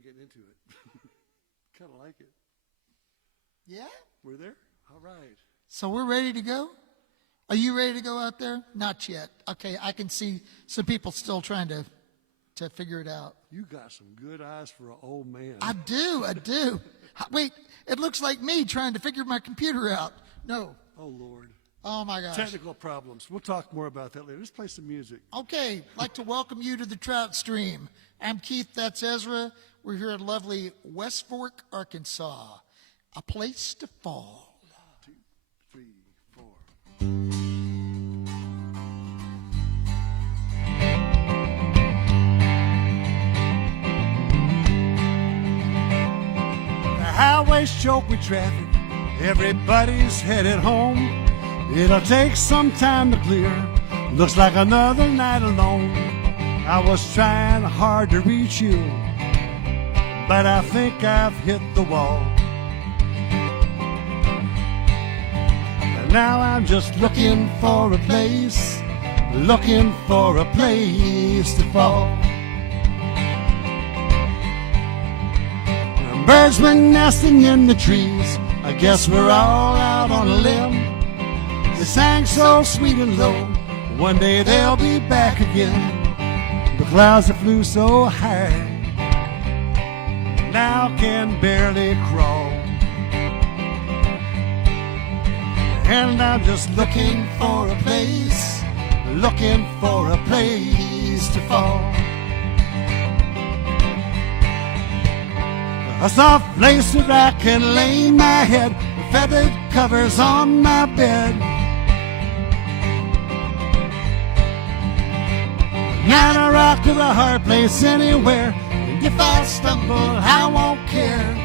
we're getting into it. Kind of like it. Yeah? We're there? All right. So we're ready to go? Are you ready to go out there? Not yet. Okay, I can see some people still trying to figure it out. You got some good eyes for an old man. I do. Wait, it looks like me trying to figure my computer out. No. Oh, Lord. Oh, my gosh. Technical problems. We'll talk more about that later. Let's play some music. Okay, I'd like to welcome you to the Trout Stream. I'm Keith, that's Ezra. We're here in lovely West Fork, Arkansas. A place to fall. 2, 3, 4. The highway's choked with traffic. Everybody's headed home. It'll take some time to clear. Looks like another night alone. I was trying hard to reach you, but I think I've hit the wall. And now I'm just looking for a place to fall. Birds were nesting in the trees. I guess we're all out on a limb. They sang so sweet and low. One day they'll be back again. The clouds that flew so high now can barely crawl. And I'm just looking for a place to fall. A soft place that I can lay my head, with feathered covers on my bed. Not a rock to a hard place anywhere, and if I stumble, I won't care.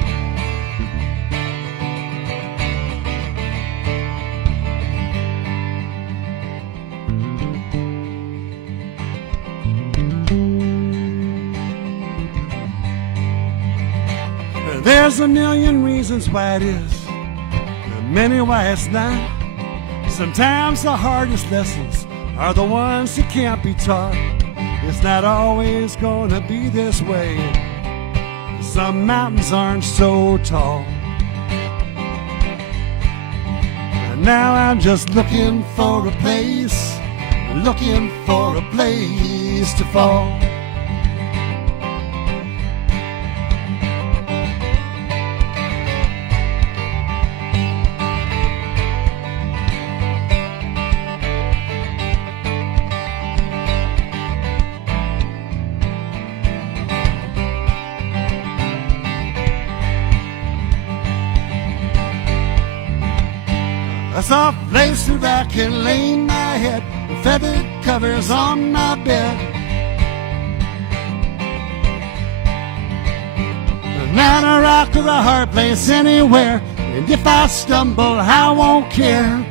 There's a million reasons why it is, and many why it's not. Sometimes the hardest lessons are the ones that can't be taught. It's not always gonna be this way. Some mountains aren't so tall. And now I'm just looking for a place to fall. A soft place that I can lay my head, with feathered covers on my bed. Not a rock or a hard place anywhere, and if I stumble, I won't care.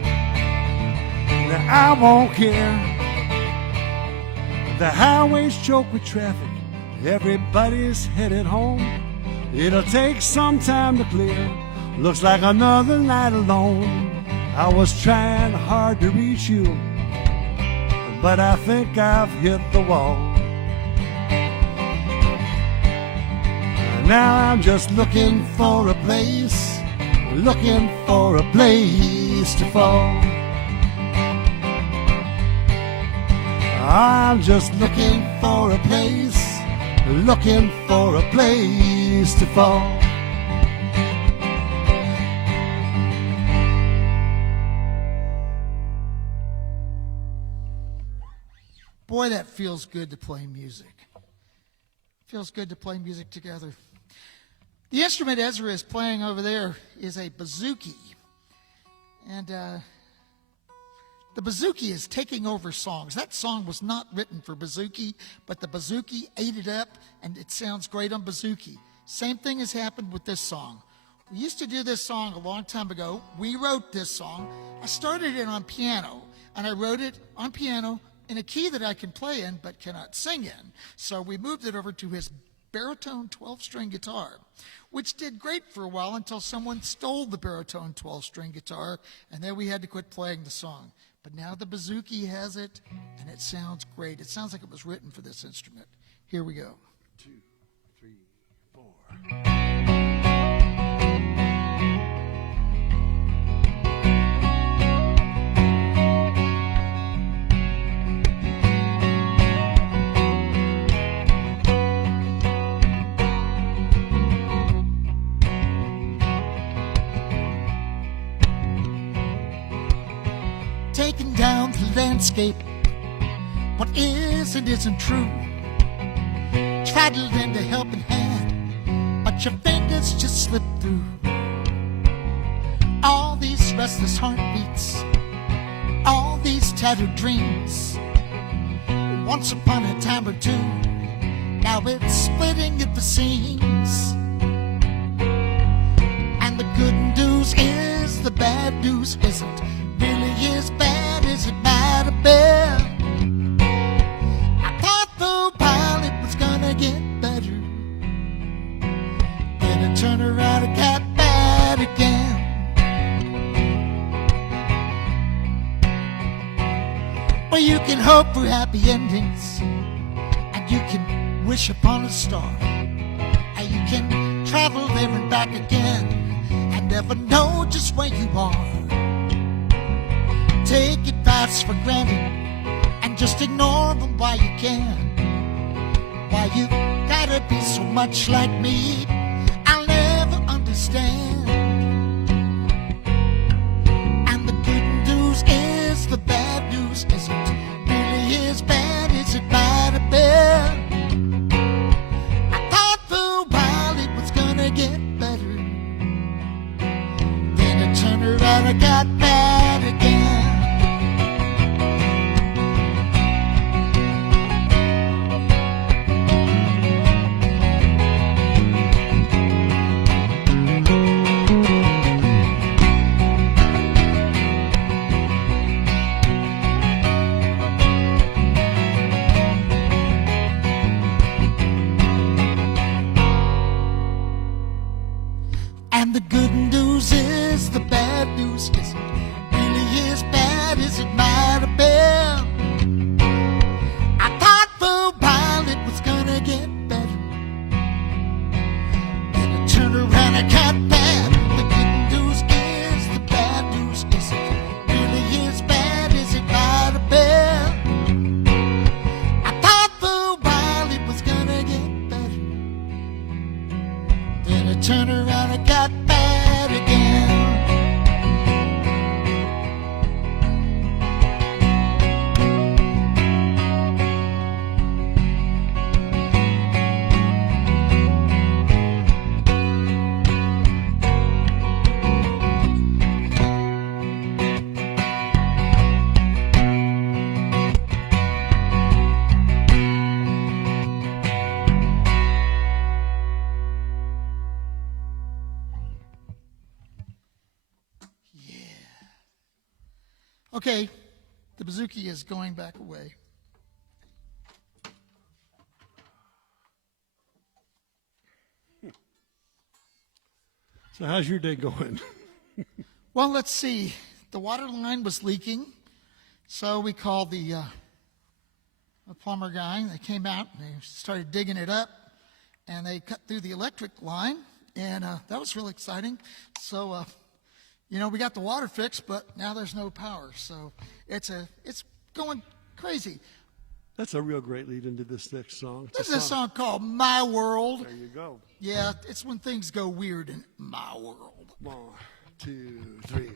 I won't care. The highway's choked with traffic, everybody's headed home. It'll take some time to clear, looks like another night alone. I was trying hard to reach you, but I think I've hit the wall. Now I'm just looking for a place to fall. I'm just looking for a place to fall. Boy, that feels good to play music. Feels good to play music together. The instrument Ezra is playing over there is a bouzouki. And the bouzouki is taking over songs. That song was not written for bouzouki, but the bouzouki ate it up, and it sounds great on bouzouki. Same thing has happened with this song. We used to do this song a long time ago. We wrote this song. I started it on piano, and I wrote it on piano in a key that I can play in but cannot sing in. So we moved it over to his baritone 12-string guitar, which did great for a while until someone stole the baritone 12-string guitar, and then we had to quit playing the song. But now the bouzouki has it, and it sounds great. It sounds like it was written for this instrument. Here we go. 2, 3, 4. Taking down the landscape, what is and isn't true. Tried to lend a helping hand, but your fingers just slip through. All these restless heartbeats, all these tattered dreams. Once upon a time or two, now it's splitting at the seams. And the good news is the bad news isn't really as bad as it might have been. I thought the pilot was gonna get better, then it turned around and got bad again. Well, you can hope for happy endings, and you can wish upon a star, and you can travel there and back again, and never know just where you are. Take advice for granted and just ignore them while you can. Why you gotta be so much like me, I'll never understand. And the good news is the bad news isn't really as bad as it might have been. I thought for a while it was gonna get better, then it turned around and got bad again. The good news is the bad news isn't really as bad as it might have been. I thought for a while it was gonna get better, then it turned around and got bad. The good news is the bad news isn't really as bad as it might have been. I thought for a while it was gonna get better, then it turned around and got bad. Okay, the bouzouki is going back away. So how's your day going? Well, let's see. The water line was leaking, so we called the plumber guy, and they came out and they started digging it up, and they cut through the electric line, and that was really exciting. So, we got the water fixed, but now there's no power, so it's going crazy. That's a real great lead into this next song. This is a song called My World. There you go. Yeah, it's when things go weird in my world. 1, 2, 3.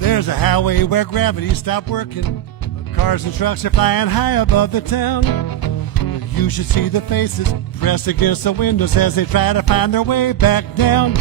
There's a highway where gravity stopped working. Cars and trucks are flying high above the town. You should see the faces pressed against the windows as they try to find their way back down.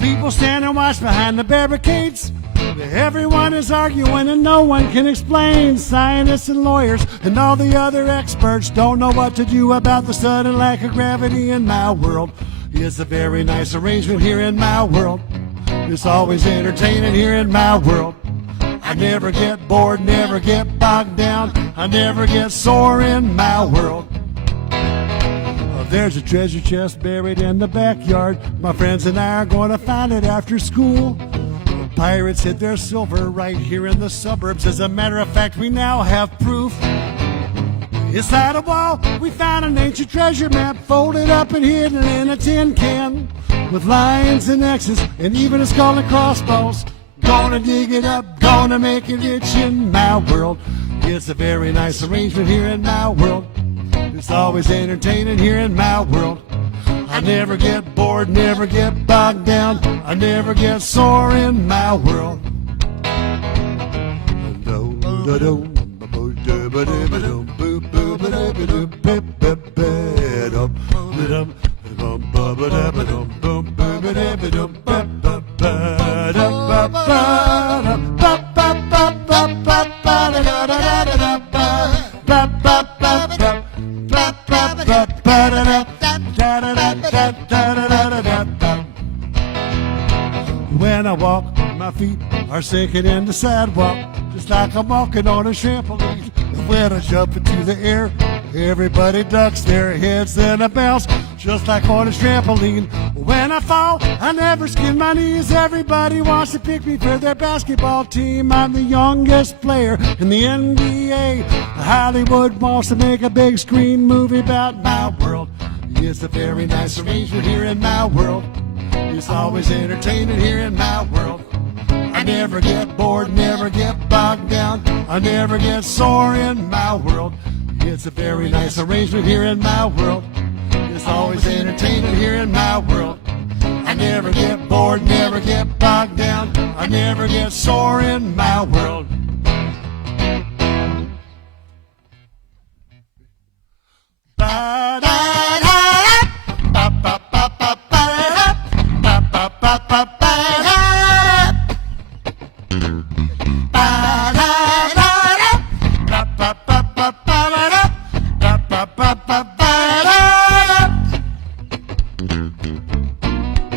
People stand and watch behind the barricades. Everyone is arguing and no one can explain. Scientists and lawyers and all the other experts don't know what to do about the sudden lack of gravity in my world. It's a very nice arrangement here in my world. It's always entertaining here in my world. I never get bored, never get bogged down. I never get sore in my world. There's a treasure chest buried in the backyard. My friends and I are gonna find it after school. Pirates hid their silver right here in the suburbs. As a matter of fact, we now have proof. Inside a wall, we found an ancient treasure map, folded up and hidden in a tin can, with lions and X's and even a skull and crossbones. Gonna dig it up, gonna make it rich in my world. It's a very nice arrangement here in my world. It's always entertaining here in my world. I never get bored, never get bogged down. I never get sore in my world. When I walk, my feet are sinking in the sidewalk, just like I'm walking on a trampoline. When I jump into the air, everybody ducks their heads, then I bounce, just like on a trampoline. When I fall, I never skin my knees. Everybody wants to pick me for their basketball team. I'm the youngest player in the NBA. Hollywood wants to make a big screen movie about my world. It's a very nice arrangement here in my world. It's always entertaining here in my world. I never get bored, never get bogged down. I never get sore in my world. It's a very nice arrangement here in my world. It's always entertaining here in my world. I never get bored, never get bogged down. I never get sore in my world.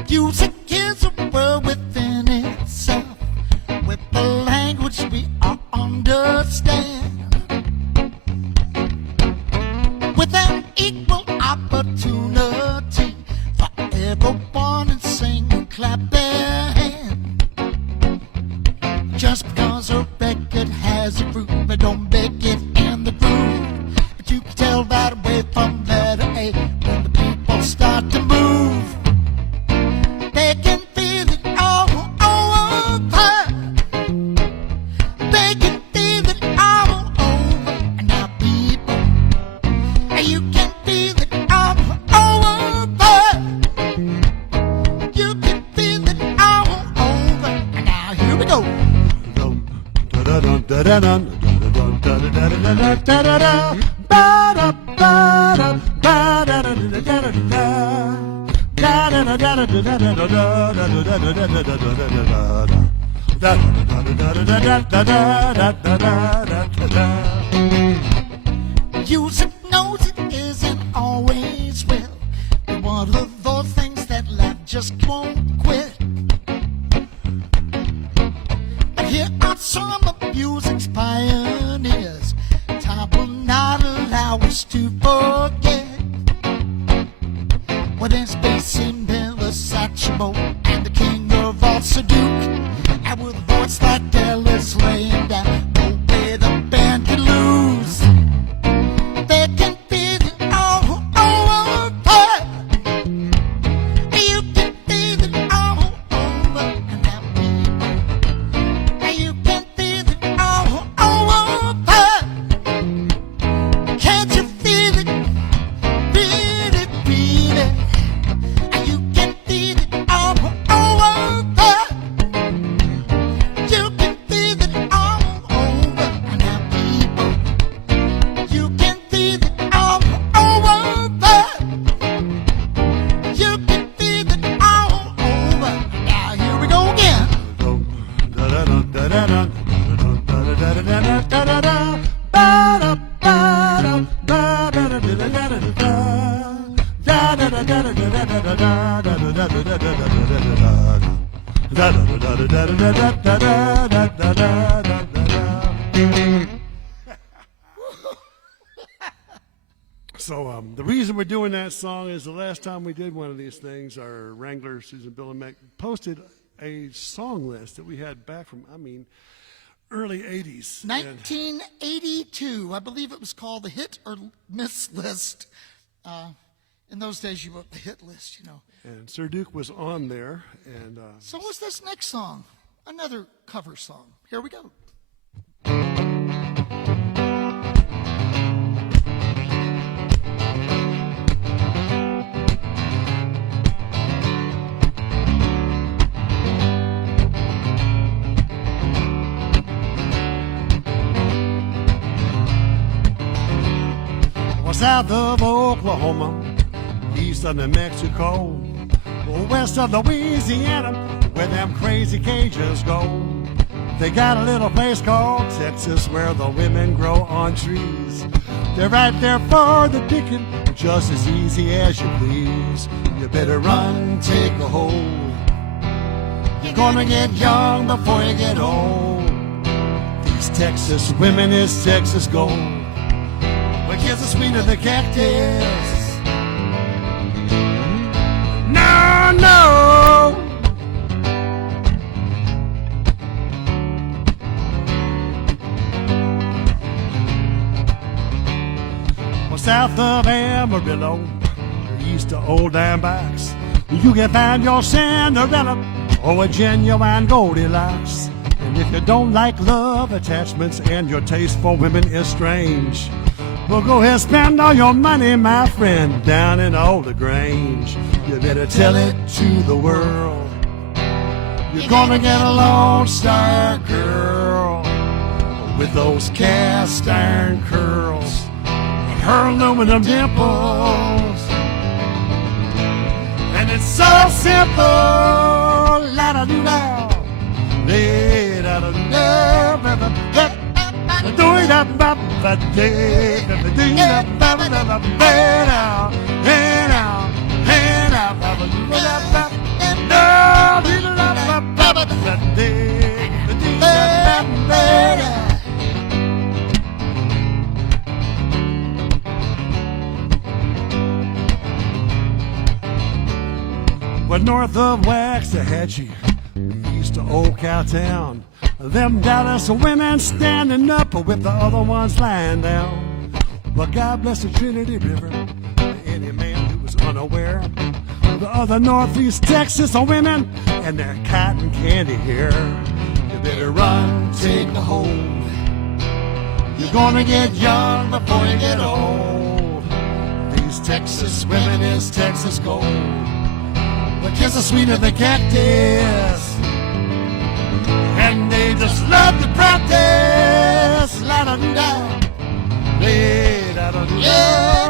Music is a world within itself, with the language we all understand, with an equal opportunity for everyone to sing and clap their hands. Just because a record has a groove, but don't make it in the groove. But you can tell right away from letter A when the people start to move. They can feel it all over. They can feel it all over. And now people, you can feel it all over. You can feel it all over. And now here we go. Music knows it isn't always real. But one of those things that life just won't quit. But here are some of music's pioneers. Time will not allow us to forget. When there's Basie Miller, Satchmo, and the king of waltz, Duke, and with a voice like Dallas laying down, no way the band can lose. They can feel it all over. You can feel it all over. And now people, you can feel it all over. Can't you feel it? Feel it, feel it. You can feel it all over. You can feel it all over. And now people, you can feel it all over. You can feel it all over. Now here we go again. So the reason we're doing that song is the last time we did one of these things, our wrangler, Susan Billemek, posted a song list that we had back from, early 80s. 1982, I believe it was called the Hit or Miss List. In those days, you wrote the hit list, you know. And Sir Duke was on there. And so what's this next song? Another cover song. Here we go. South of Oklahoma, east of New Mexico, west of Louisiana, where them crazy Cajuns go. They got a little place called Texas where the women grow on trees. They're right there for the picking, just as easy as you please. You better run, take a hold. You're gonna get young before you get old. These Texas women is Texas gold. Kiss the sweet of the cactus. No, no. Well, south of Amarillo, east of Old Dime Box, you can find your Cinderella or a genuine Goldilocks. And if you don't like love attachments and your taste for women is strange, well, go ahead and spend all your money, my friend, down in Old Grange. You better tell it to the world. You're gonna get a Lone Star girl with those cast iron curls and her aluminum dimples. And it's so simple. La-da-doo-da, la-da-doo-da, doing that, Well, north of Waxahachie, east of Old Cowtown, them Dallas women standing up with the other ones lying down. Well, God bless the Trinity River, any man who was unaware. The other Northeast Texas women and their cotton candy hair. You better run, take a hold. You're gonna get young before you get old. These Texas women is Texas gold. But kiss the sweet of the cactus. And they just love to practice. La-da-doo-da, la-da-doo-da,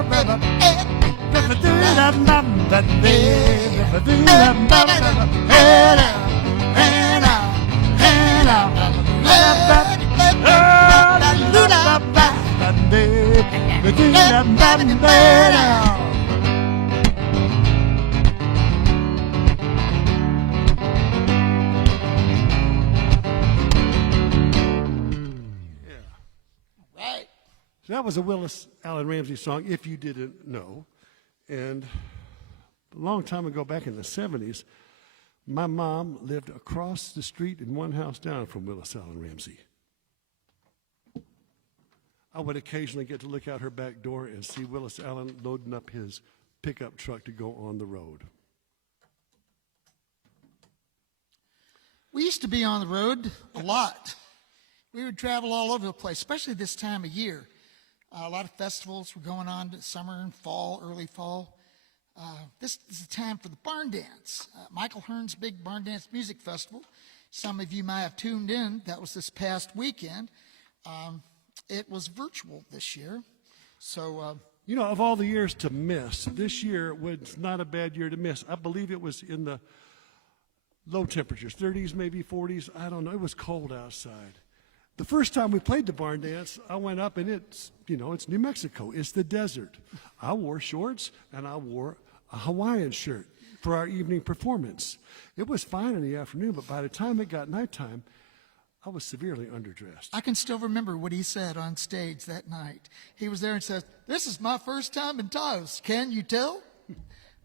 So that was a Willis Allen Ramsey song, if you didn't know. And a long time ago, back in the 70s, my mom lived across the street in one house down from Willis Allen Ramsey. I would occasionally get to look out her back door and see Willis Allen loading up his pickup truck to go on the road. We used to be on the road a lot. We would travel all over the place, especially this time of year. A lot of festivals were going on this summer and fall, early fall. This is the time for the Barndance, Michael Hearn's big Barndance music festival. Some of you might have tuned in. That was this past weekend. It was virtual this year. So, you know, of all the years to miss, this year was not a bad year to miss. I believe it was in the low temperatures, 30s, maybe 40s. I don't know. It was cold outside. The first time we played the Barndance, I went up and it's New Mexico. It's the desert. I wore shorts and I wore a Hawaiian shirt for our evening performance. It was fine in the afternoon, but by the time it got nighttime, I was severely underdressed. I can still remember what he said on stage that night. He was there and says, "This is my first time in Taos. Can you tell?"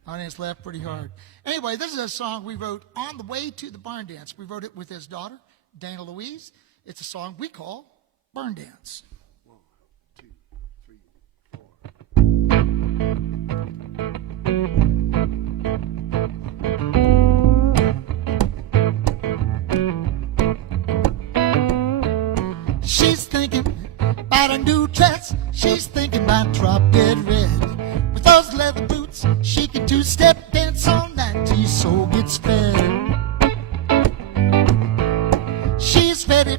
Audience laughed pretty hard. Anyway, this is a song we wrote on the way to the Barndance. We wrote it with his daughter, Dana Louise. It's a song we call Barndance. 1, 2, 3, 4. She's thinking about a new dress. She's thinking about drop dead red. With those leather boots, she can two-step dance all night till your soul gets fed. She's ready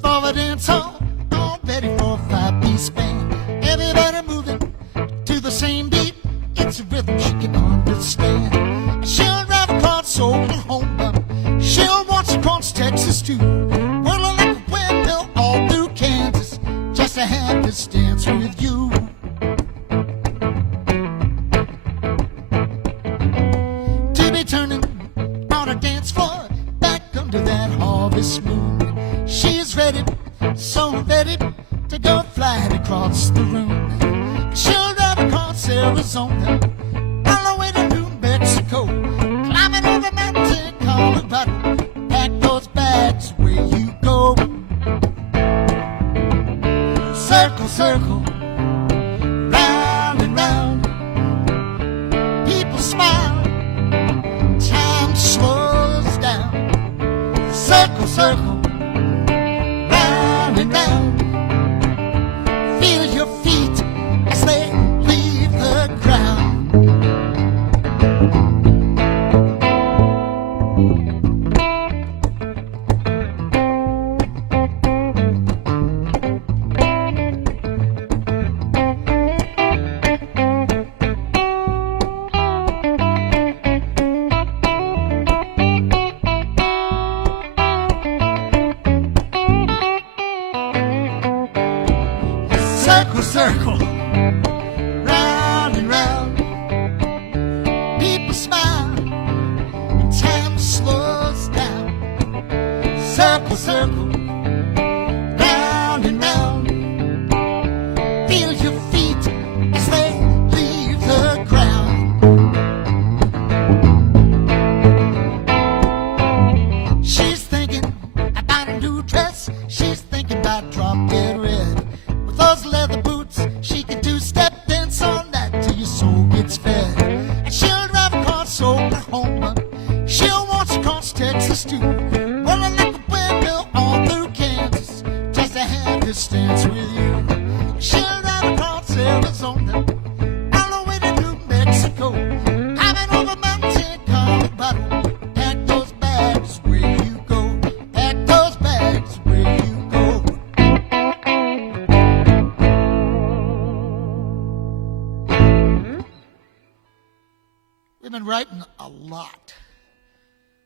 for a dance hall, all ready for a 5-piece band. Everybody moving to the same beat. It's a rhythm she can understand. She'll drive across Oklahoma. She'll watch across Texas too. Whirling like a windmill all through Kansas, just to have this dance with you. To be turning on a dance floor, back under that harvest moon. She's ready, so ready to go flying across the room. She'll drive across Arizona, all the way to New Mexico, climbing over mountain Colorado. Pack those bags where you go. Circle, circle, round and round. People smile, time slows down. Circle, circle, round and round. Feel your feet as they leave the ground. Circle, circle, round and round. People smile, and time slows down. Circle, circle, round and round. Feel your feet as they leave the ground. She's thinking about a new dress. She's thinking about drop dead red. With those leather boots, she can two-step dance all night till your soul gets fed. And she'll drive across Oklahoma. She'll watch across Texas too. Whirling like a windmill all through Kansas, just to have this dance with you. She'll drive across Arizona, all the way to New Mexico, climbing over mountain Colorado. Pack those bags where you go. Pack those bags where you go. We've been writing a lot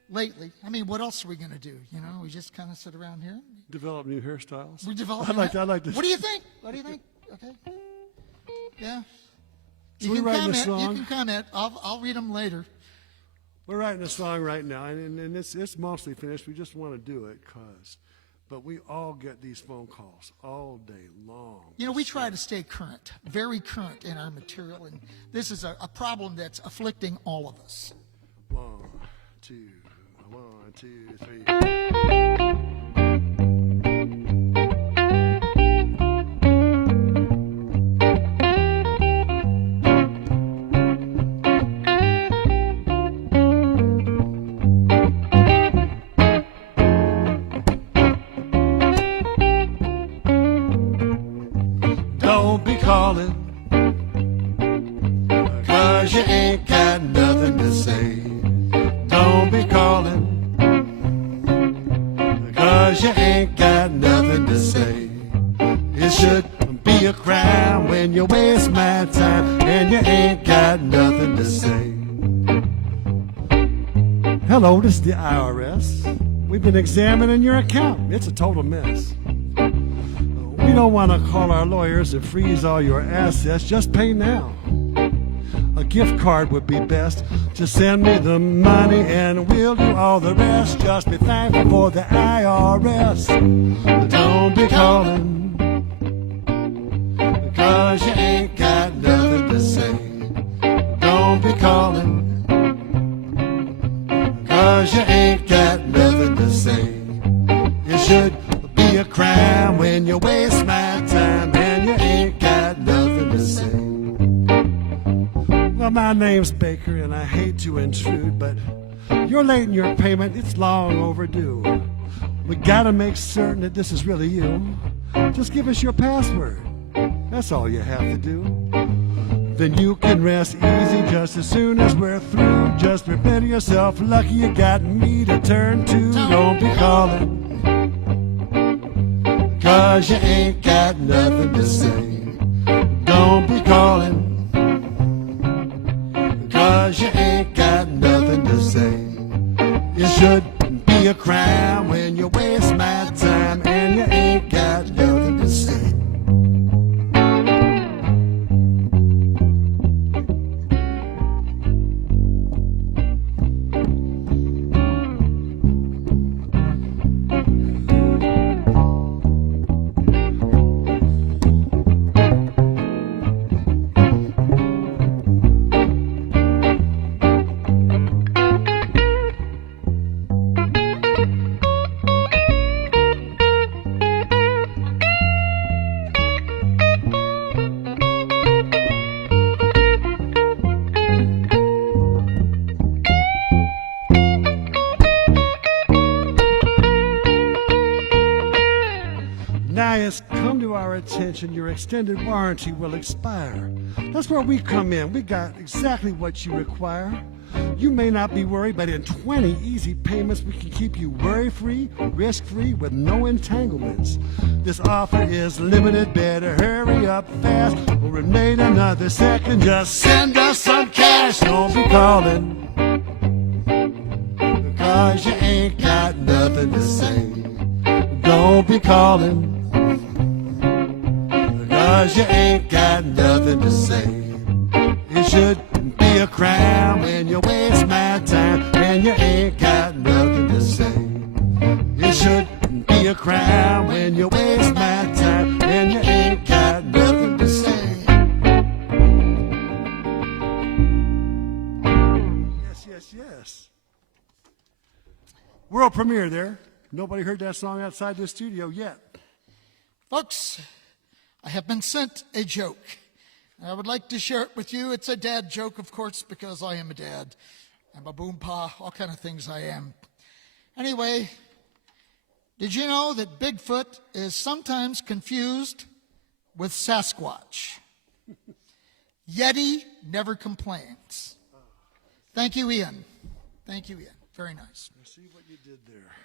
lately. I mean, what else are we going to do? You know, we just kind of sit around here. develop new hairstyles. We develop. I like this. What do you think? What do you think? Okay. Yeah. So we're writing a song. You can comment. I'll read them later. We're writing a song right now, and it's mostly finished. We just want to do it but we all get these phone calls all day long. You know, we try to stay current, very current in our material, and this is a problem that's afflicting all of us. 1, 2, 1, 2, 3. Don't be calling, 'cause you ain't got nothing to say. Don't be calling, 'cause you ain't got nothing to say. It should be a crime when you waste my time and you ain't got nothing to say. Hello, this is the IRS. We've been examining your account. It's a total mess. We don't want to call our lawyers and freeze all your assets. Just pay now. gift card would be best. Just send me the money and we'll do all the rest. Just be thankful for the IRS. Don't be calling, 'cause you ain't got nothing to say. Don't be calling, 'cause you ain't got nothing to say. It should be a crime when you waste my time and you ain't got nothing to say. Well, my name's Baker and I hate to intrude, but you're late in your payment, it's long overdue. We gotta make certain that this is really you. Just give us your password, that's all you have to do. Then you can rest easy just as soon as we're through. Just prepare yourself, lucky you got me to turn to. Don't be calling, 'cause you ain't got nothing to say. Don't be calling, 'cause you ain't got nothing to say. It should be a crime when you waste my time and you ain't got nothing to say. Attention, your extended warranty will expire. That's where we come in. We got exactly what you require. You may not be worried, but in 20 easy payments, we can keep you worry-free, risk-free, with no entanglements. This offer is limited. Better hurry up fast. We'll wait another second. Just send us some cash. Don't be calling, 'cause you ain't got nothing to say. Don't be calling, 'cause you ain't got nothing to say. It should be a crime when you waste my time and you ain't got nothing to say. It should be a crime when you waste my time and you ain't got nothing to say. Yes, yes, yes. World premiere there. Nobody heard that song outside the studio yet. Folks, I have been sent a joke. I would like to share it with you. It's a dad joke, of course, because I am a dad. I'm a boom pa, all kind of things I am. Anyway, did you know that Bigfoot is sometimes confused with Sasquatch? Yeti never complains. Thank you, Ian. Thank you, Ian. Very nice. I see what you did there.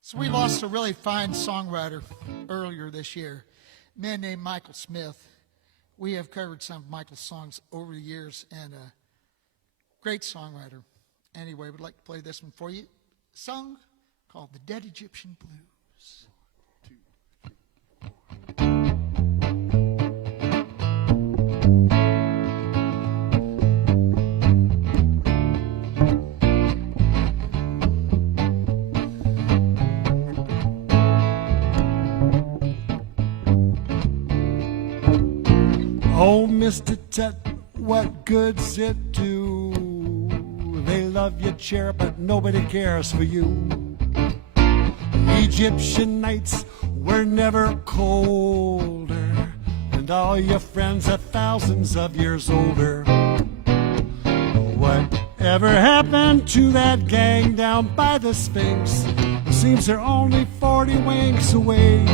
So we lost a really fine songwriter earlier this year, a man named Michael Smith. We have covered some of Michael's songs over the years, and a great songwriter. Anyway, we'd like to play this one for you. A song called The Dead Egyptian Blues. Oh, Mr. Tut, what good's it do? They love your chair, but nobody cares for you. Egyptian nights were never colder, and all your friends are thousands of years older. Whatever happened to that gang down by the Sphinx? It seems they're only 40 winks away.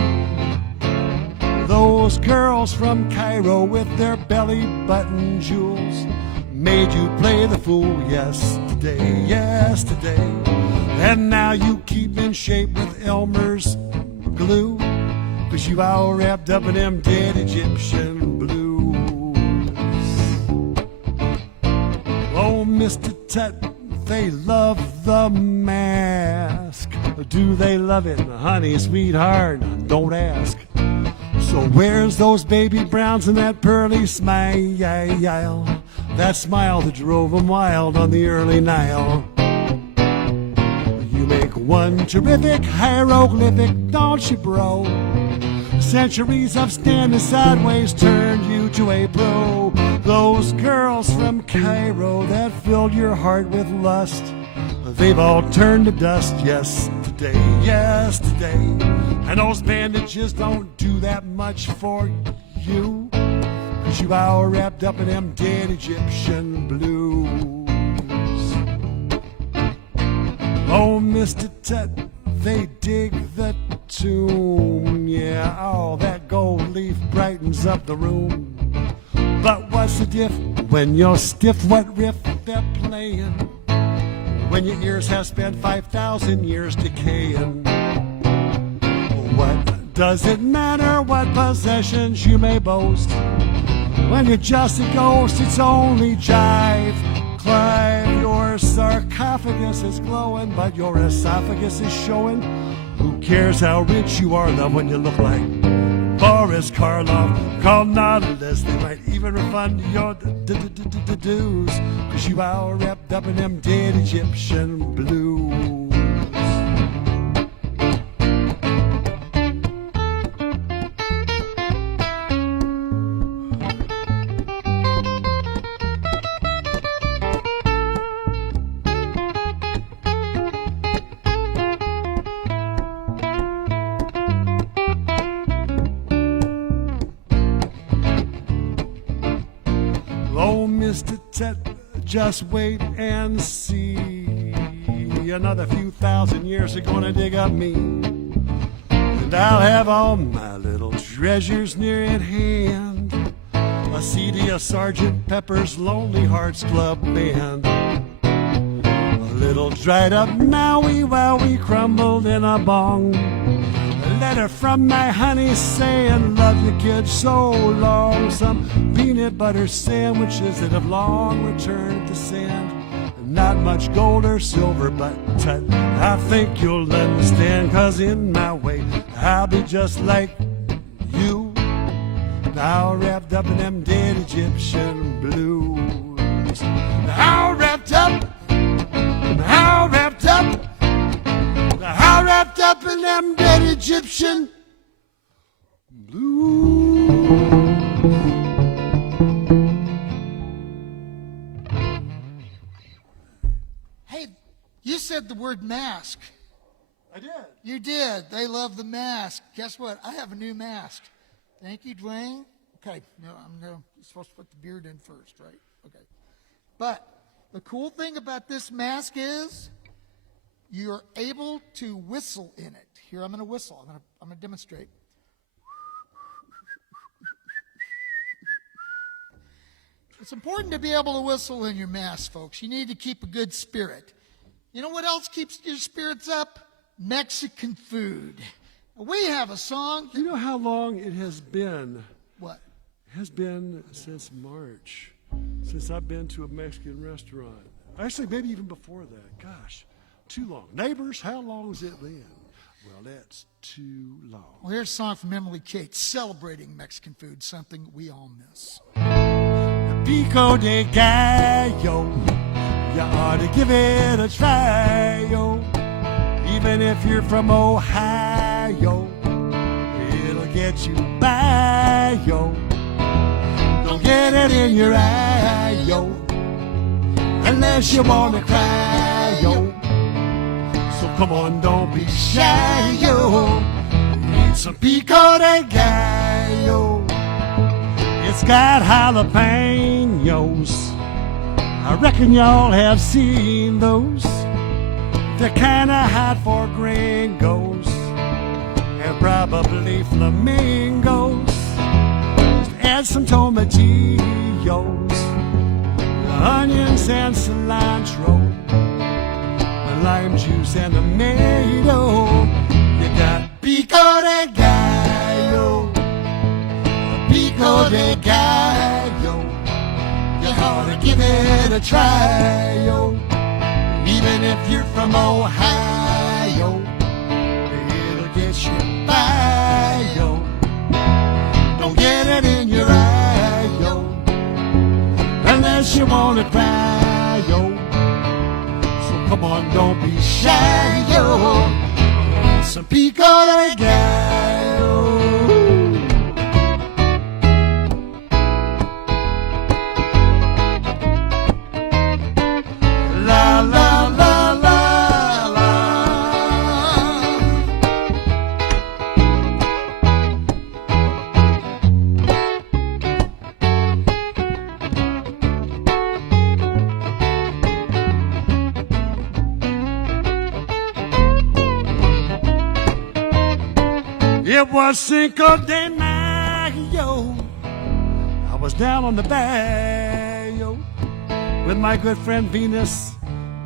Those girls from Cairo with their belly button jewels made you play the fool yesterday, yesterday. And now you keep in shape with Elmer's glue, 'cause you all wrapped up in them dead Egyptian blues. Oh, Mr. Tut, they love the mask. Do they love it? Honey, sweetheart, don't ask. So where's those baby browns and that pearly smile? That smile that drove them wild on the early Nile. You make one terrific hieroglyphic, don't you, bro? Centuries of standing sideways turned you to a pro. Those girls from Cairo that filled your heart with lust, they've all turned to dust yesterday. And those bandages don't do that much for you, 'cause you all wrapped up in them dead Egyptian blues. Oh, Mr. Tut, they dig the tune. Yeah, all that gold leaf brightens up the room. But what's the diff when you're stiff? What riff they're playing when your ears have spent 5,000 years decaying? What does it matter what possessions you may boast when you're just a ghost? It's only jive. Clive, your sarcophagus is glowing, but your esophagus is showing. Who cares how rich you are, love, when you look like Boris Karloff? Call Nautilus, they might even refund your dues, 'cause you all wrapped up in them dead Egyptian blues. Mr. Tet, just wait and see. Another few thousand years are gonna dig up me, and I'll have all my little treasures near at hand. A CD of Sergeant Pepper's Lonely Hearts Club Band. A little dried up Maui while we crumbled in a bong. A letter from my honey saying, love you kid so long. Some peanut butter sandwiches that have long returned to sand. Not much gold or silver, but tut, I think you'll understand, 'cause in my way I'll be just like you, all wrapped up in them dead Egyptian blues. All wrapped up, all wrapped up, all wrapped up in them dead Egyptian blues. Hey, you said the word mask. I did. You did. They love the mask. Guess what? I have a new mask. Thank you, Dwayne. Okay, no, you're supposed to put the beard in first, right? Okay. But the cool thing about this mask is you're able to whistle in it. Here, I'm going to whistle. I'm going to demonstrate. It's important to be able to whistle in your mask, folks. You need to keep a good spirit. You know what else keeps your spirits up? Mexican food. We have a song. You know how long it has been? What? It has been since March, since I've been to a Mexican restaurant. Actually, maybe even before that. Gosh, too long. Neighbors, how long has it been? Well, that's too long. Well, here's a song from Emily Kaitz celebrating Mexican food, something we all miss. Pico De Gallo, you ought to give it a try, yo. Even if you're from Ohio, it'll get you by, yo. Don't get it in your eye, yo, unless you wanna cry, yo. So come on, don't be shy, yo. Eat some Pico De Gallo. It's got jalapenos. I reckon y'all have seen those. They're kinda hot for gringos and probably flamingos. Add some tomatillos, onions and cilantro, the lime juice and tomato. You got Pico De Gallo, Pico De Gallo. You ought to give it a try, yo. Even if you're from Ohio, it'll get you by, yo. unless you wanna cry, yo. So come on, don't be shy, yo. Some Pico De Gallo. La la la la la. It was Cinco de Mayo. I was down on the bayou with my good friend Venus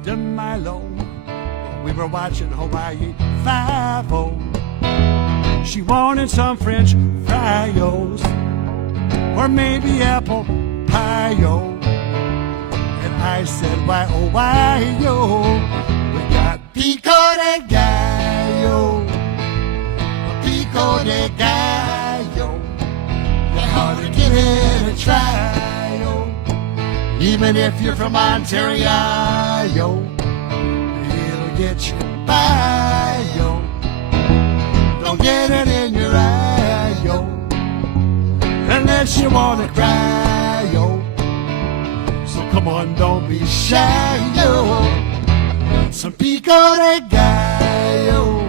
de Milo. We were watching Hawaii 5-0. She wanted some French fries or maybe apple pie-o. And I said, why, oh, why, yo? We got Pico de Gallo. Pico de Gallo. You ought to give it a try, yo. Even if you're from Ontario, it'll get you by, yo. Don't get it in your eye, yo, unless you wanna cry, yo. So come on, don't be shy, yo. Some Pico de Gallo.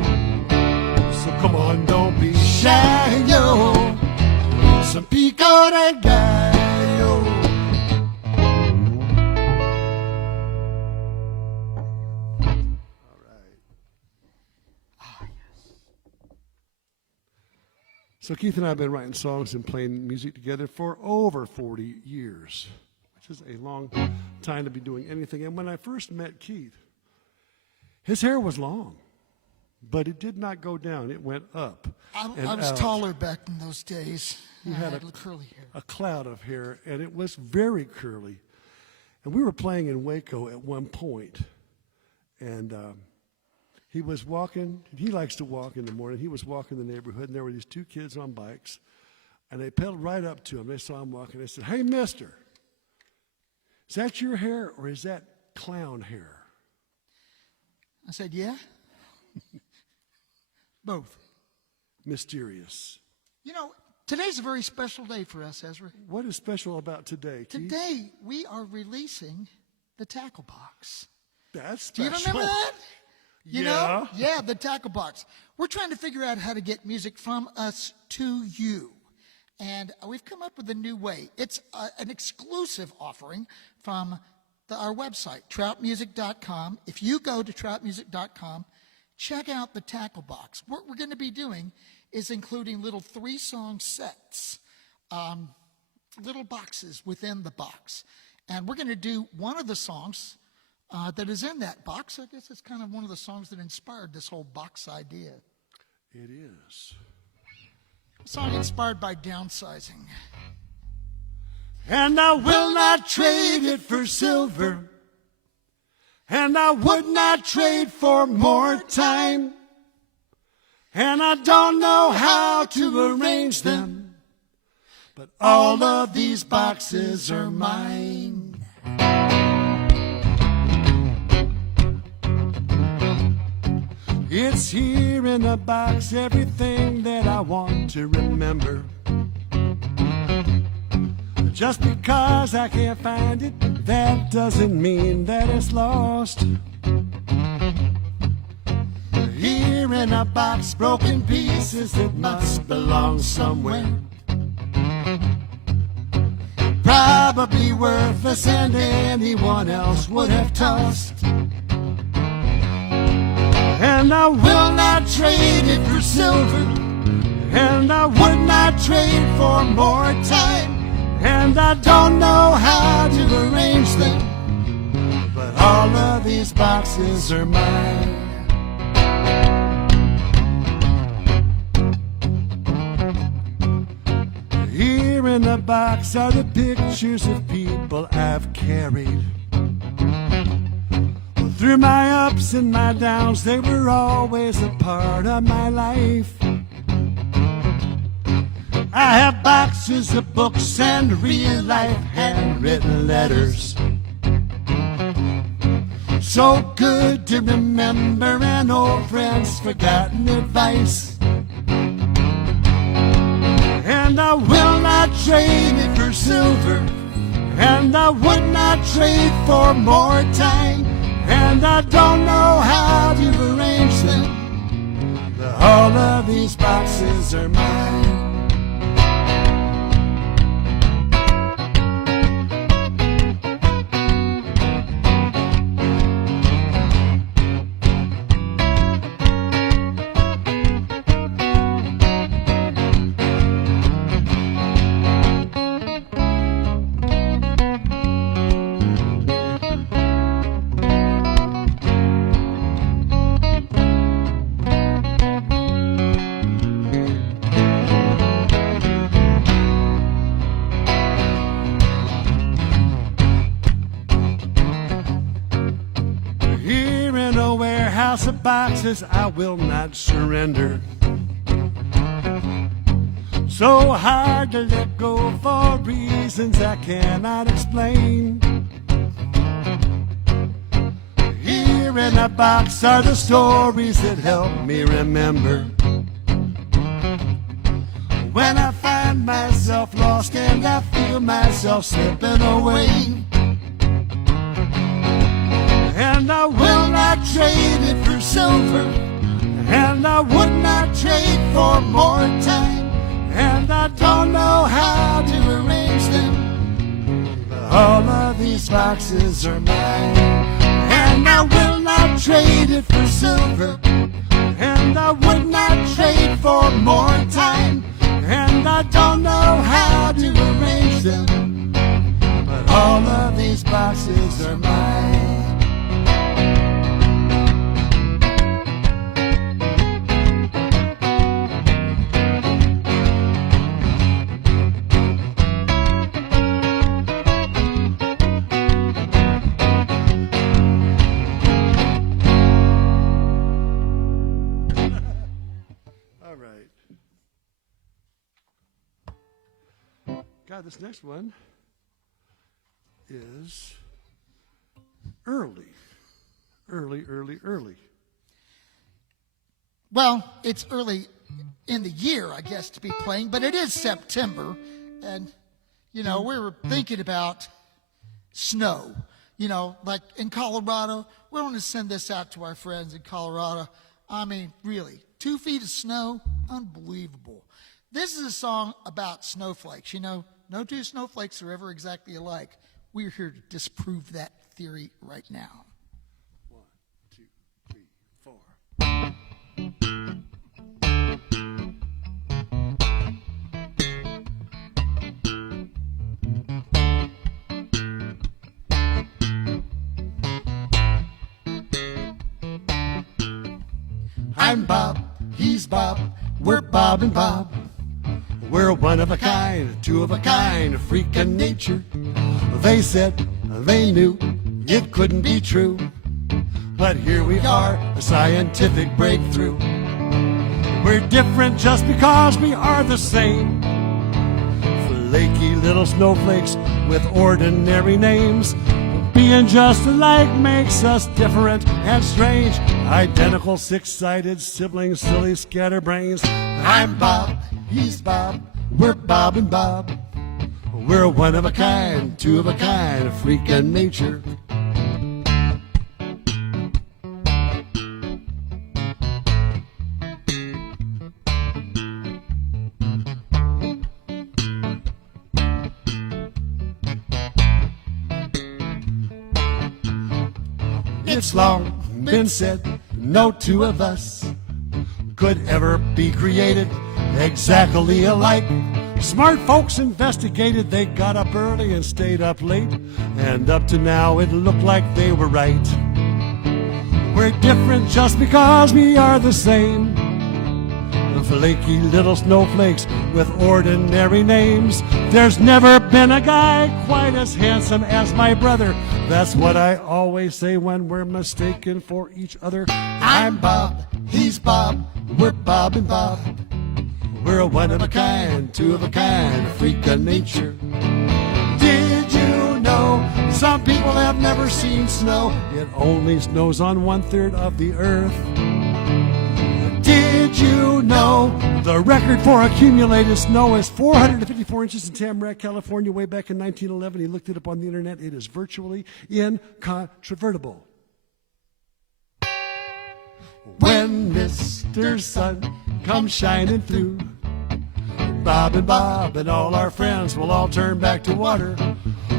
So come on, don't be shy, yo. Some Pico de Gallo. So Keith and I have been writing songs and playing music together for over 40 years, which is a long time to be doing anything. And when I first met Keith, his hair was long, but it did not go down. It went up. I was taller back in those days. He I had had curly hair. a cloud of hair, and it was very curly. And we were playing in Waco at one point, and he was walking. He likes to walk in the morning. He was walking the neighborhood, and there were these two kids on bikes, and they pedaled right up to him. They saw him walking. They said, "Hey, mister, is that your hair or is that clown hair?" I said, yeah. Both. Mysterious. You know, today's a very special day for us, Ezra. What is special about today, Keith? Today, we are releasing the tackle box. That's Do special. you remember that? You Yeah. know? Yeah, the tackle box. We're trying to figure out how to get music from us to you. And we've come up with a new way. It's an exclusive offering from our website, troutmusic.com. If you go to troutmusic.com, check out the tackle box. What we're going to be doing is including little 3-song sets, little boxes within the box. And we're going to do one of the songs that is in that box. I guess it's kind of one of the songs that inspired this whole box idea. It is. A song inspired by downsizing. And I will not trade it for silver. And I would not trade for more time. And I don't know how to arrange them, but all of these boxes are mine. It's here in a box, everything that I want to remember. Just because I can't find it, that doesn't mean that it's lost. Here in a box, broken pieces that must belong somewhere. Probably worthless and anyone else would have tossed. And I will not trade it for silver. And I would not trade for more time. And I don't know how to arrange them, but all of these boxes are mine. Here in the box are the pictures of people I've carried. Through my ups and my downs, they were always a part of my life. I have boxes of books and real-life handwritten letters. So good to remember an old friend's forgotten advice. And I will not trade it for silver, and I would not trade for more time, and I don't know how to arrange them, but all of these boxes are mine. Of boxes I will not surrender. So hard to let go for reasons I cannot explain. Here in a box are the stories that help me remember when I find myself lost and I feel myself slipping away. And I will not trade it for silver, and I would not trade for more time, and I don't know how to arrange them, but all of these boxes are mine. And I will not trade it for silver, and I would not trade for more time, and I don't know how to arrange them, but all of these boxes are mine. God, this next one is early. Well, it's early in the year, I guess, to be playing, but it is September, and, you know, we were thinking about snow. You know, like in Colorado, we want to send this out to our friends in Colorado. I mean, really, 2 feet of snow, unbelievable. This is a song about snowflakes. You know, no two snowflakes are ever exactly alike. We're here to disprove that theory right now. 1, 2, 3, 4. I'm Bob, he's Bob, we're Bob and Bob. We're one of a kind, two of a kind, a freak of nature. They said they knew it couldn't be true, but here we are, a scientific breakthrough. We're different just because we are the same. Flaky little snowflakes with ordinary names. Being just alike makes us different and strange. Identical, six-sided siblings, silly scatterbrains. I'm Bob, he's Bob, we're Bob and Bob. We're one of a kind, two of a kind, a freak of nature. It's long been said, no two of us could ever be created exactly alike. Smart folks investigated, they got up early and stayed up late, and up to now it looked like they were right. We're different just because we are the same. Flaky little snowflakes with ordinary names. There's never been a guy quite as handsome as my brother. That's what I always say when we're mistaken for each other. I'm Bob, he's Bob, we're Bob and Bob. We're a one of a kind, two of a kind, a freak of nature. Did you know some people have never seen snow? It only snows on 1/3 of the earth. Did you know the record for accumulated snow is 454 inches in Tamarack, California, way back in 1911? He looked it up on the internet. It is virtually incontrovertible. When Mr. Sun comes shining through, Bob and all our friends will all turn back to water.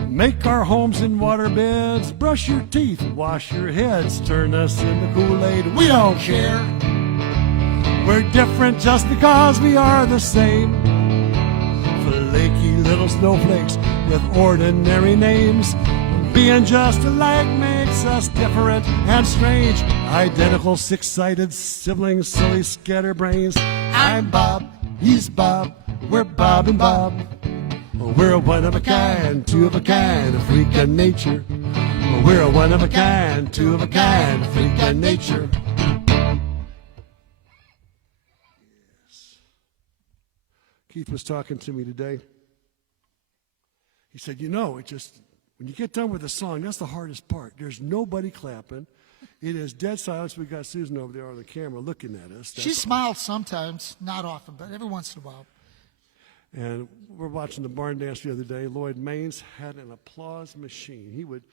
Make our homes in water beds, brush your teeth, wash your heads, turn us into Kool-Aid. We don't care. We're different just because we are the same. Flaky little snowflakes with ordinary names. Being just alike makes us different and strange. Identical, six-sided siblings, silly scatterbrains. I'm Bob, he's Bob, we're Bob and Bob. We're a one of a kind, two of a kind, a freak of nature. We're a one of a kind, two of a kind, a freak of nature. Keith was talking to me today. He said, you know, it just, when you get done with a song, that's the hardest part. There's nobody clapping. It is dead silence. We got Susan over there on the camera looking at us. She smiles sometimes, not often, but every once in a while. And we're watching the Barndance the other day. Lloyd Maines had an applause machine. He would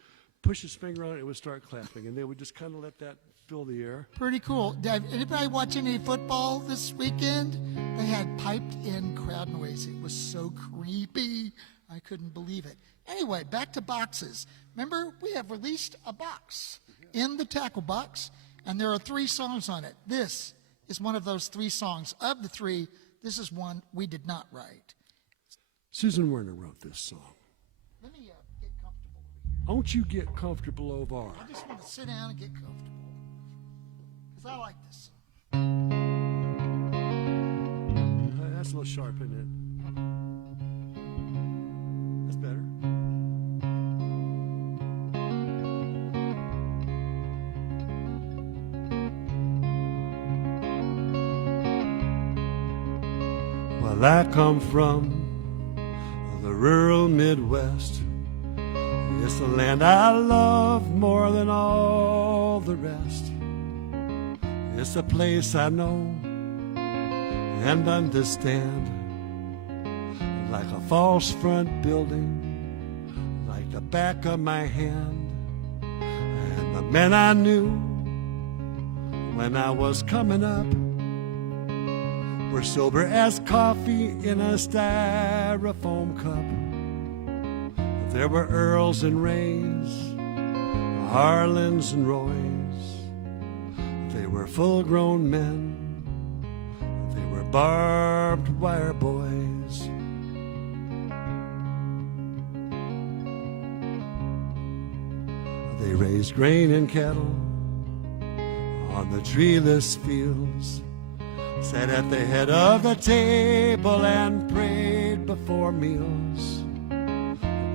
push his finger on it, it would start clapping, and they would just kind of let that fill the air. Pretty cool. Did anybody watch any football this weekend? They had piped-in crowd noise. It was so creepy. I couldn't believe it. Anyway, back to boxes. Remember, we have released a box in the tackle box, and there are 3 songs on it. This is one of those 3 songs. Of the 3, this is one we did not write. Susan Werner wrote this song. Let me get comfortable over here. Won't you get comfortable over? I just want to sit down and get comfortable. Because I like this song. That's a little sharp, isn't it? That's better. Well, I come from the rural Midwest. It's the land I love more than all the rest. It's a place I know and understand, like a false front building, like the back of my hand. And the men I knew when I was coming up were sober as coffee in a styrofoam cup. There were Earls and Rays, Harlans and Roys. They were full-grown men. They were barbed wire boys. They raised grain and cattle on the treeless fields, sat at the head of the table and prayed before meals.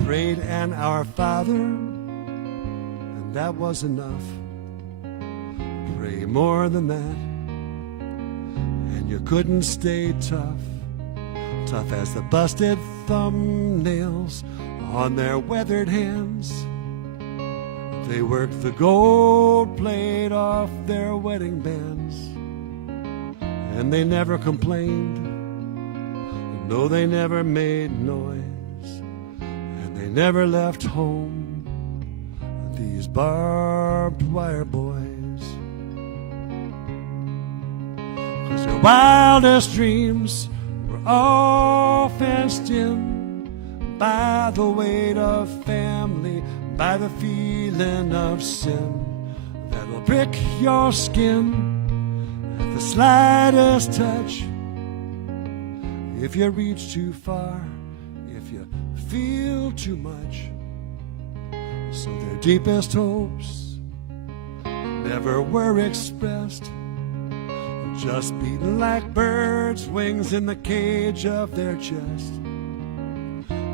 Prayed an Our Father, and that was enough. Pray more than that, and you couldn't stay tough. Tough as the busted thumbnails on their weathered hands. They worked the gold plate off their wedding bands, and they never complained. No, they never made noise. They never left home, these barbed wire boys. 'Cause their wildest dreams were all fenced in by the weight of family, by the feeling of sin that'll prick your skin at the slightest touch. If you reach too far, if you feel too much. So their deepest hopes never were expressed, just beating like birds' wings in the cage of their chest.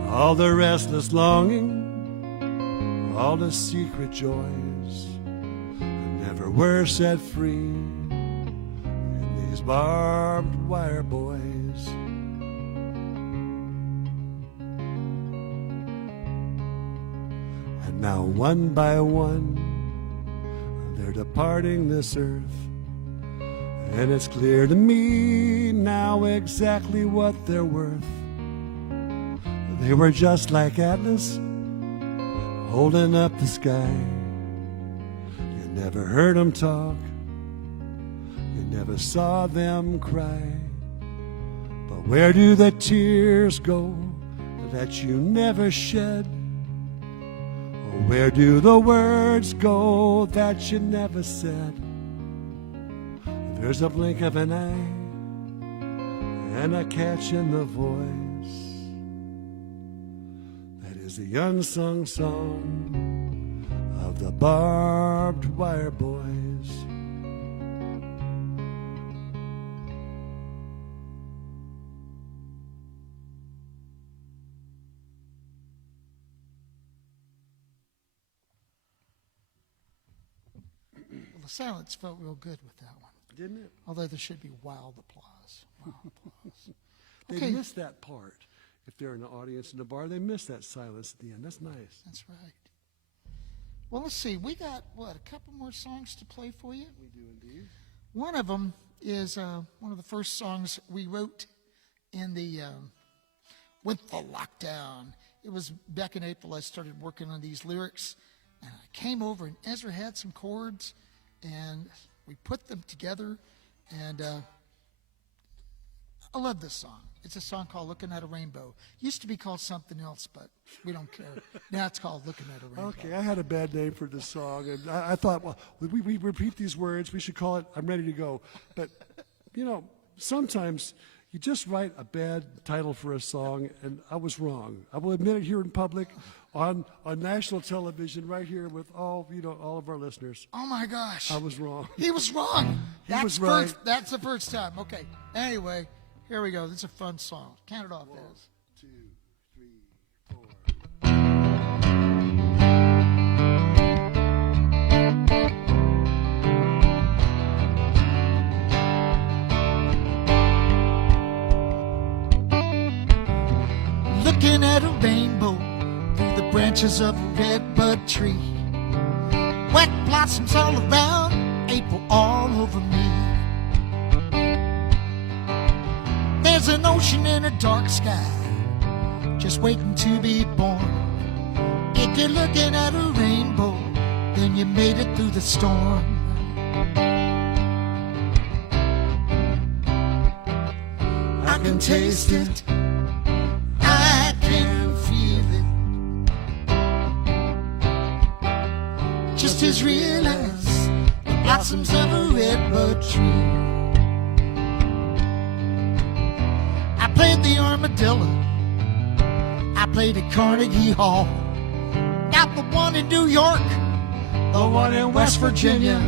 All the restless longing, all the secret joys never were set free in these barbed wire boys. And now one by one they're departing this earth, and it's clear to me now exactly what they're worth. They were just like Atlas holding up the sky. You never heard them talk, you never saw them cry. But where do the tears go that you never shed? Or where do the words go that you never said? There's a blink of an eye and a catch in the voice. That is the unsung song of the barbed wire boys. Well, the silence felt real good with that one. Didn't it? Although there should be wild applause. Wild applause. They Okay. missed that part. If they're in the audience in the bar, they miss that silence at the end. That's nice. That's right. Well, let's see. We got, what, a couple more songs to play for you? We do indeed. One of them is one of the first songs we wrote in the with the lockdown. It was back in April I started working on these lyrics, and I came over and Ezra had some chords, and we put them together, and I love this song. It's a song called Looking at a Rainbow. Used to be called something else, but we don't care. Now it's called Looking at a Rainbow. Okay, I had a bad name for this song, and I thought, well, we repeat these words. We should call it I'm Ready to Go. But, you know, sometimes you just write a bad title for a song, and I was wrong. I will admit it here in public, on national television, right here with all of our listeners. Oh, my gosh. I was wrong. He was wrong. He was right. That's the first time. Okay. Anyway, here we go. This is a fun song. Count it off, One, Des. 2, 3, 4. Looking at a rainbow through the branches of a redbud tree. Wet blossoms all around, April all over me. There's an ocean in a dark sky, just waiting to be born. If you're looking at a rainbow, then you made it through the storm. I can taste it, I can feel it, just as real as the blossoms of a redbud tree. I played the armadillo, I played at Carnegie Hall. Got the one in New York, the one in West Virginia.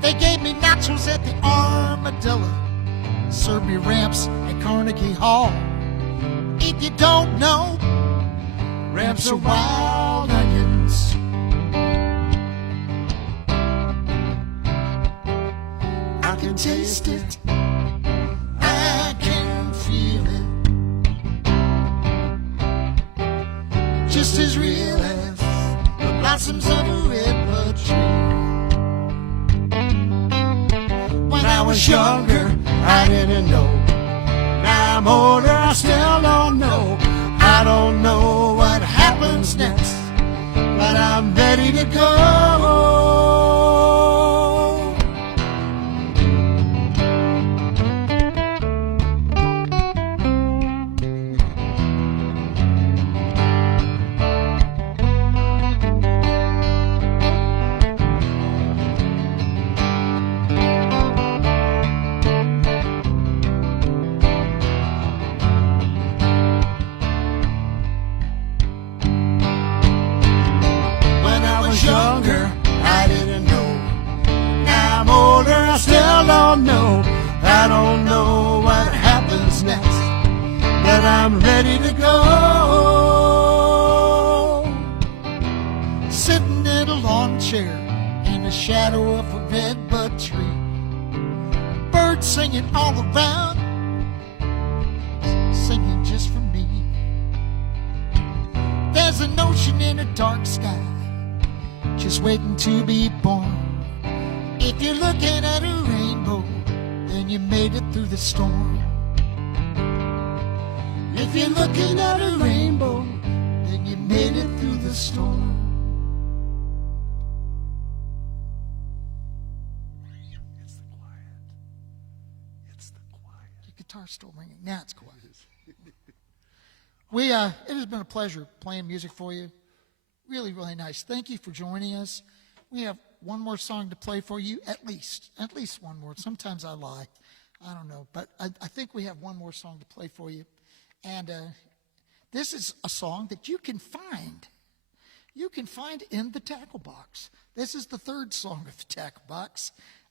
They gave me nachos at the armadillo, served me ramps at Carnegie Hall. If you don't know, ramps are wild onions. I can taste it, I can feel it, just as real as the blossoms of a redbud tree. When I was younger, I didn't know. Now I'm older, I still don't know. I don't know what happens next, but I'm ready to go. Younger, I didn't know. Now I'm older, I still don't know. I don't know what happens next, but I'm ready to go. Sitting in a lawn chair in the shadow of a redbud tree, singing all around, singing just for me. There's an ocean in a dark sky, just waiting to be born. If you're looking at a rainbow, then you made it through the storm. If you're looking at a rainbow, then you made it through the storm. It's the quiet. It's the quiet. The guitar's still ringing. Now it's quiet. It has been a pleasure playing music for you. Really, really nice. Thank you for joining us. We have one more song to play for you, at least one more. Sometimes I lie. I don't know. But I think we have one more song to play for you. And this is a song that you can find. You can find in the tackle box. This is the third song of the tackle box.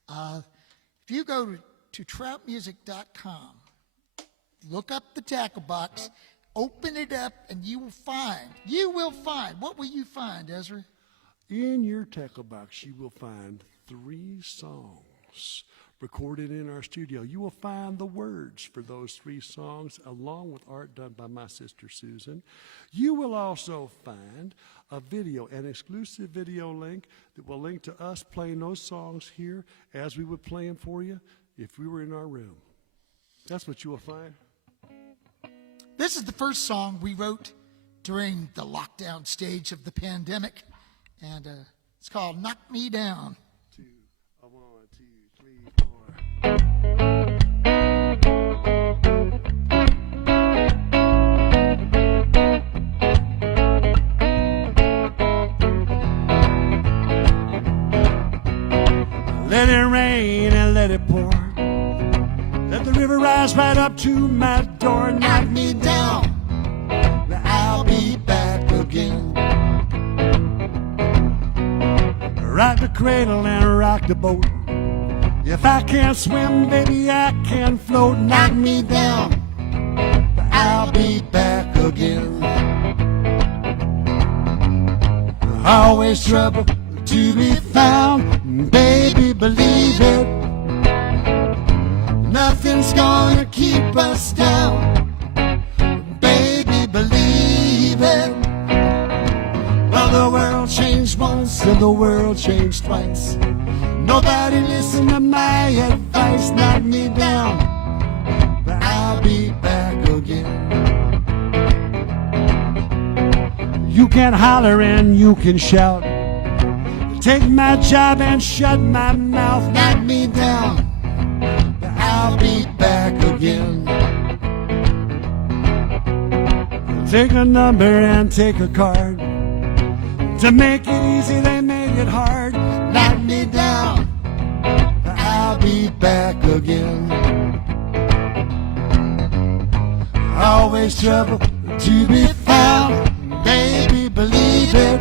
If you go to troutmusic.com, look up the tackle box, open it up, and you will find, what will you find, Ezra? In your tackle box, you will find 3 songs recorded in our studio. You will find the words for those 3 songs, along with art done by my sister Susan. You will also find a video, an exclusive video link that will link to us playing those songs here as we would play them for you if we were in our room. That's what you will find. This is the first song we wrote during the lockdown stage of the pandemic, and it's called Knock Me Down. 2, 1, 2, 3, 4. Let it rain and let it pour. Let the river rise right up to my door. Knock me down, I'll be back again. Rock the cradle and rock the boat. If I can't swim, baby, I can float. Knock me down, I'll be back again. Always trouble to be found, baby, believe it. Nothing's gonna keep us down, baby, believe it. Well, the world changed once and the world changed twice. Nobody listened to my advice. Knock me down, but I'll be back again. You can holler and you can shout, take my job and shut my mouth. Knock me down, I'll be back again. Take a number and take a card. To make it easy, they made it hard. Knock me down, I'll be back again. Always trouble to be found, baby, believe it.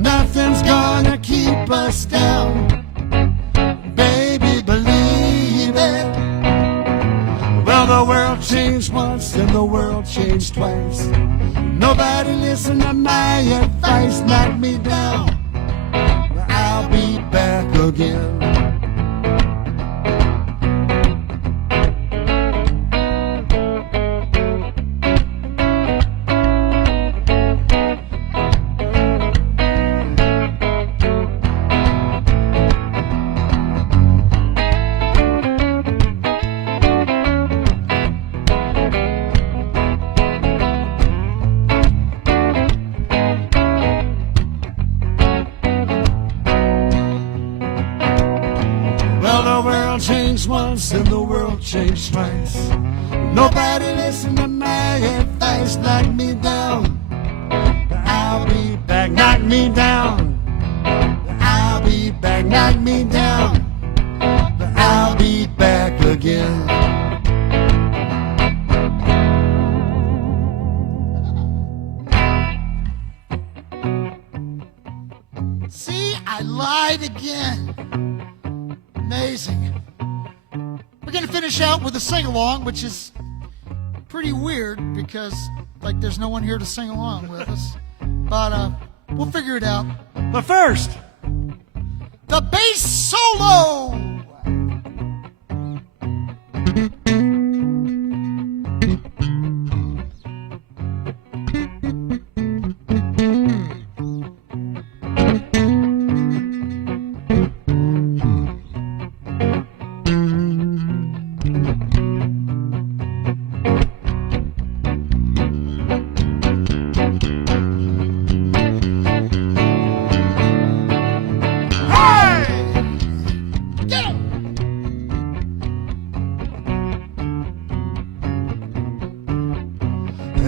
Nothing's gonna keep us down, baby, believe it. Well, the world changed once and the world changed twice. Nobody listened to my advice. Knock me down, I'll be back again. Once and the world changed twice. Nobody listened to my advice. Knock me down, I'll be back. Knock me down, I'll be back. Knock me down, I'll be back again. See, I lied again. Amazing. We're going to finish out with a sing-along, which is pretty weird because, like, there's no one here to sing along with us. But we'll figure it out. But first, the bass solo!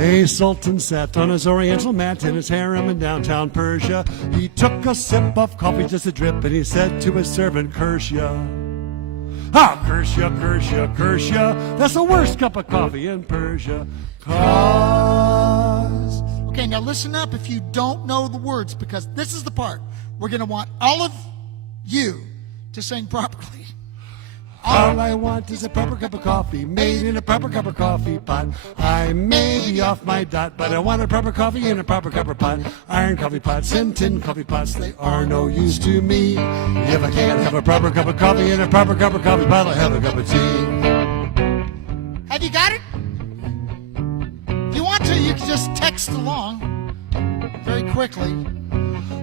A sultan sat on his oriental mat in his harem in downtown Persia. He took a sip of coffee, just a drip, and he said to his servant, curse ya. Ah, curse ya, curse ya, curse ya. That's the worst cup of coffee in Persia. Cause... Okay, now listen up if you don't know the words, because this is the part we're going to want all of you to sing properly. All I want is a proper cup of coffee, made in a proper cup of coffee pot. I may be off my dot, but I want a proper coffee in a proper cup of pot. Iron coffee pots and tin coffee pots, they are no use to me. If I can't have a proper cup of coffee in a proper cup of coffee pot, I'll have a cup of tea. Have you got it? If you want to, you can just text along very quickly.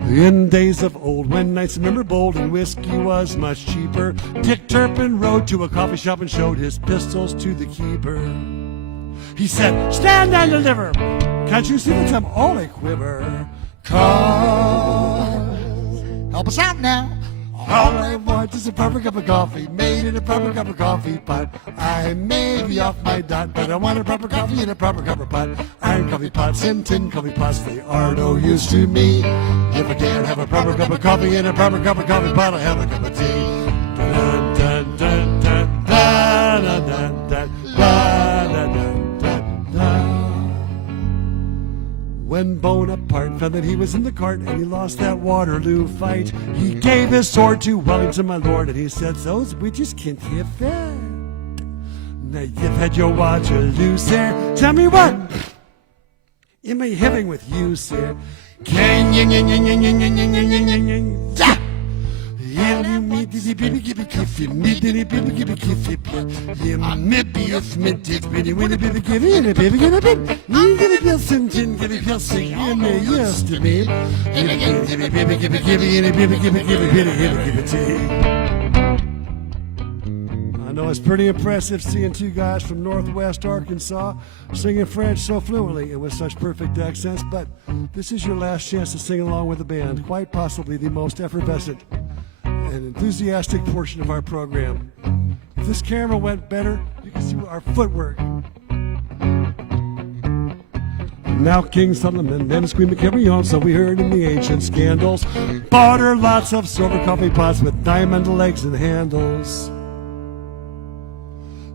In days of old, when knights remember bold and whiskey was much cheaper, Dick Turpin rode to a coffee shop and showed his pistols to the keeper. He said, stand and deliver. Can't you see that I'm all a quiver? Cause help us out now. all I want is a proper cup of coffee, made in a proper cup of coffee pot. I may be off my dot, but I want a proper coffee in a proper cup of pot. Iron coffee pots and tin coffee pots, they are no use to me. If I can't have a proper cup of coffee in a proper cup of coffee pot, I'll have a cup of tea. Dun, dun, dun, dun, dun, dun, dun, dun, dun, dun, dun, dun. When Bonaparte found that he was in the cart and he lost that Waterloo fight, he gave his sword to Wellington, my lord, and he said, those witches can't get fed. Now you've had your Waterloo, sir. Tell me what am I having with you, sir? Can you I know it's pretty impressive seeing two guys from Northwest Arkansas singing French so fluently and with such perfect accents, but this is your last chance to sing along with the band, quite possibly the most effervescent and enthusiastic portion of our program. If this camera went better, you can see our footwork. Now King Solomon and Queen carry on, so we heard in the ancient scandals, bought her lots of silver coffee pots with diamond legs and handles.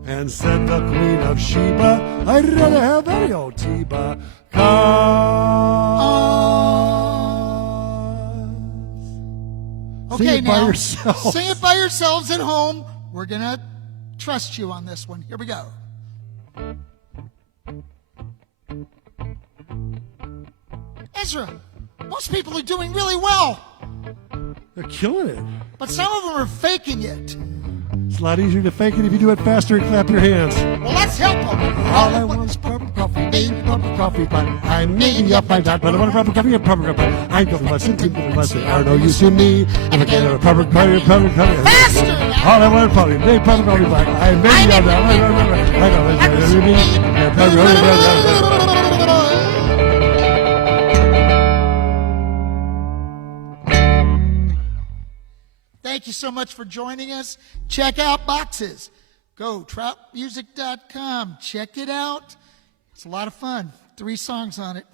And said the Queen of Sheba, I'd rather have any old Tiba. Okay, sing it by now, yourself. Sing it by yourselves at home. We're going to trust you on this one. Here we go. Ezra, most people are doing really well, They're killing it. but some of them are faking it. It's a lot easier to fake it if you do it faster and clap your hands. Well, let's help them. All I want is proper coffee, made in a proper coffee pot. I may be off my dot, but I want a proper coffee, a proper cup pot. I go for less than 2 minutes, they are no use to me. If I can't have a proper coffee, Faster now. all I want is probably made proper coffee pot. I may be off that. Thank you so much for joining us. Check out Boxes. Go troutmusic.com. Check it out. It's a lot of fun. 3 songs on it.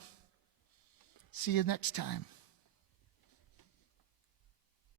See you next time.